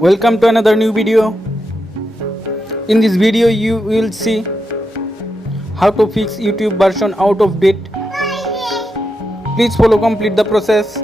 Welcome to another new video. In this video you will see how to fix YouTube version out of date. Please follow complete the process.